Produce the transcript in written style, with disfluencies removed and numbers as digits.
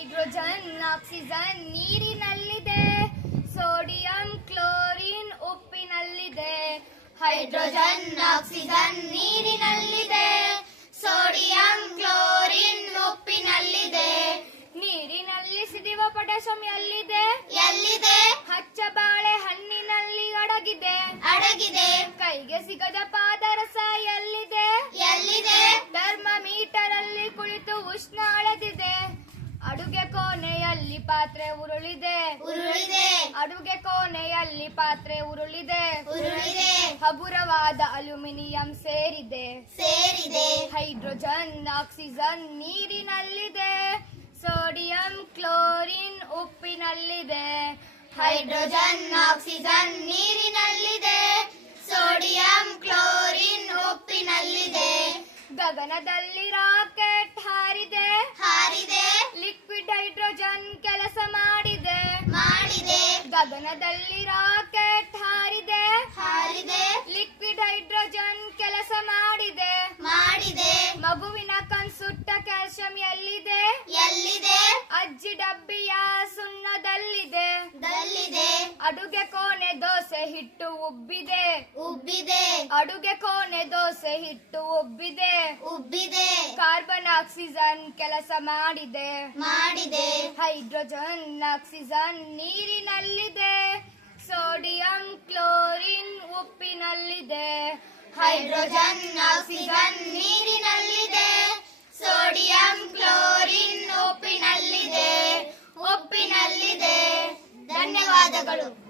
Hydrogen oxygen ನೀರಿನಲ್ಲಿದೆ, sodium chlorine ಉಪ್ಪಿನಲ್ಲಿದೆ. Hydrogen oxygen ನೀರಿನಲ್ಲಿದೆ, ಸೋಡಿಯಂ ಕ್ಲೋರಿನ್ ಉಪ್ಪಿನಲ್ಲಿದೆ. ನೀರಿನಲ್ಲಿ ಸಿದಿವ ಪೊಟ್ಯಾಷಿಯಂ ಎಲ್ಲಿದೆ? ಎಲ್ಲಿದೆ? ಹಚ್ಚ ಬಾಳೆ ಹಣ್ಣಿನಲ್ಲಿ ಅಡಗಿದೆ. ಕೈಗೆ ಸಿಗದ ಪಾದರಸ ಎಲ್ಲಿದೆ? ಎಲ್ಲಿದೆ? ಥರ್ಮಾಮೀಟರ್ ಅಲ್ಲಿ ಕುಳಿತು ಉಷ್ಣ ಅಳೆದಿದೆ. ಅಡುಗೆ ಕೋಣೆಯಲ್ಲಿ ಪಾತ್ರೆ ಉರುಳಿದೆ. ಅಡುಗೆ ಕೋಣೆಯಲ್ಲಿ ಪಾತ್ರೆ ಉರುಳಿದೆ. ಹಗುರವಾದ ಅಲ್ಯೂಮಿನಿಯಂ ಸೇರಿದೆ. ಹೈಡ್ರೋಜನ್ ಆಕ್ಸಿಜನ್ ನೀರಿನಲ್ಲಿದೆ, ಸೋಡಿಯಂ ಕ್ಲೋರಿನ್ ಉಪ್ಪಿನಲ್ಲಿದೆ. ಹೈಡ್ರೋಜನ್ ಆಕ್ಸಿಜನ್ ನೀರಿನಲ್ಲಿದೆ, ಸೋಡಿಯಂ ಕ್ಲೋರಿನ್ ಉಪ್ಪಿನಲ್ಲಿದೆ. ಗಗನದಲ್ಲಿ ರಾಕೆಟ್ ಹಾರಿದೆ. ಲಿಕ್ವಿಡ್ ಹೈಡ್ರೋಜನ್ ಕೆಲಸ ಮಾಡಿದೆ. ಗಗನದಲ್ಲಿ ರಾಕೆಟ್ ಹಾರಿದೆ. ಲಿಕ್ವಿಡ್ ಹೈಡ್ರೋಜನ್ ಕೆಲಸ ಮಾಡಿದೆ. ಮಗುವಿನ ಕನ್ಸುಟ್ಟ ಕ್ಯಾಲ್ಸಿಯಂ ಎಲ್ಲಿದೆ? ಅಜ್ಜಿ ಡಬ್ಬಿಯ ಸುಣ್ಣದಲ್ಲಿದೆ. ಅಡುಗೆ ಕೋಣೆ ದೋಸೆ ಹಿಟ್ಟು ಉಬ್ಬಿದೆ. ಅಡುಗೆ ಕೋಣೆ ದೋಸೆ ಹಿಟ್ಟು ಉಬ್ಬಿದೆ. ಕಾರ್ಬನ್ ಆಕ್ಸಿಜನ್ ಕೆಲಸ ಮಾಡಿದೆ. ಹೈಡ್ರೋಜನ್ ಆಕ್ಸಿಜನ್ ನೀರಿನಲ್ಲಿದೆ, ಸೋಡಿಯಂ ಕ್ಲೋರಿನ್ ಉಪ್ಪಿನಲ್ಲಿದೆ. ಹೈಡ್ರೋಜನ್ ಆಕ್ಸಿಜನ್ ನೀರಿನಲ್ಲಿದೆ, ಸೋಡಿಯಂ ಕ್ಲೋರಿನ್ ಉಪ್ಪಿನಲ್ಲಿದೆ. ಧನ್ಯವಾದಗಳು.